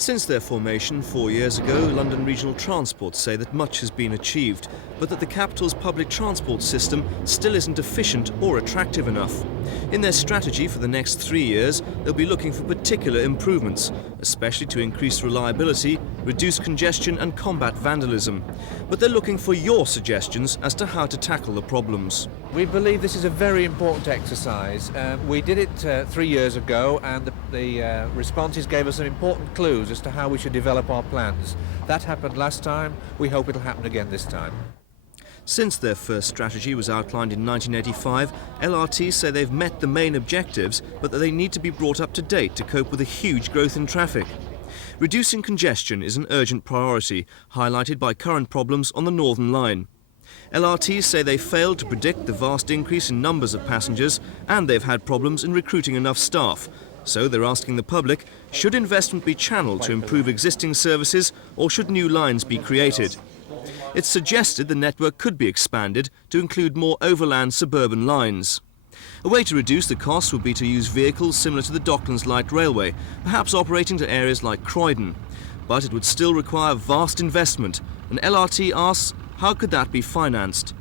Since their formation 4 years ago, London Regional Transport say that much has been achieved, but that the capital's public transport system still isn't efficient or attractive enough. In their strategy for the next 3 years, they'll be looking for particular improvements, especially to increase reliability, reduce congestion and combat vandalism. But they're looking for your suggestions as to how to tackle the problems. We believe this is a very important exercise. We did it 3 years ago, and the responses gave us some important clues as to how we should develop our plans. That happened last time. We hope it'll happen again this time. Since their first strategy was outlined in 1985, LRT say they've met the main objectives, but that they need to be brought up to date to cope with the huge growth in traffic. Reducing congestion is an urgent priority, highlighted by current problems on the Northern Line. LRTs say they failed to predict the vast increase in numbers of passengers, and they've had problems in recruiting enough staff. So they're asking the public, should investment be channeled to improve existing services, or should new lines be created? It's suggested the network could be expanded to include more overland suburban lines. A way to reduce the costs would be to use vehicles similar to the Docklands Light Railway, perhaps operating to areas like Croydon. But it would still require vast investment, and LRT asks, how could that be financed?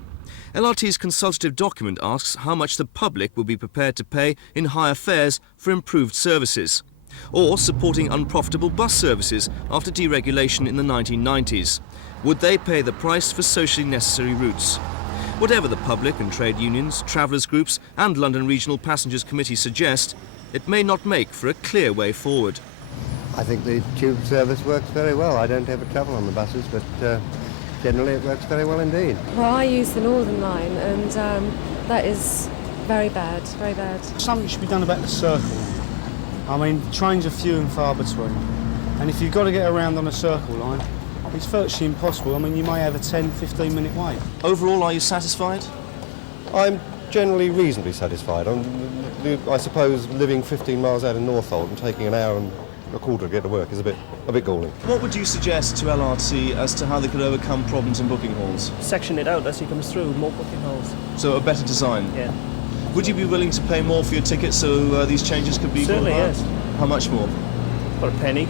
LRT's consultative document asks how much the public will be prepared to pay in higher fares for improved services, or supporting unprofitable bus services after deregulation in the 1990s. Would they pay the price for socially necessary routes? Whatever the public and trade unions, travellers groups and London Regional Passengers Committee suggest, it may not make for a clear way forward. I think the tube service works very well. I don't ever travel on the buses, but generally it works very well indeed. Well, I use the Northern Line, and that is very bad, very bad. Something should be done about the circle. I mean, trains are few and far between, and if you've got to get around on a circle line, it's virtually impossible. I mean, you may have a 10-15 minute wait. Overall, are you satisfied? I'm generally reasonably satisfied. I suppose living 15 miles out of Northolt and taking an hour and a quarter to get to work is a bit galling. What would you suggest to LRT as to how they could overcome problems in booking halls? Section it out as he comes through, more booking halls. So a better design? Yeah. Would you be willing to pay more for your ticket so these changes could be Certainly, brought about? yes. How much more? For a penny.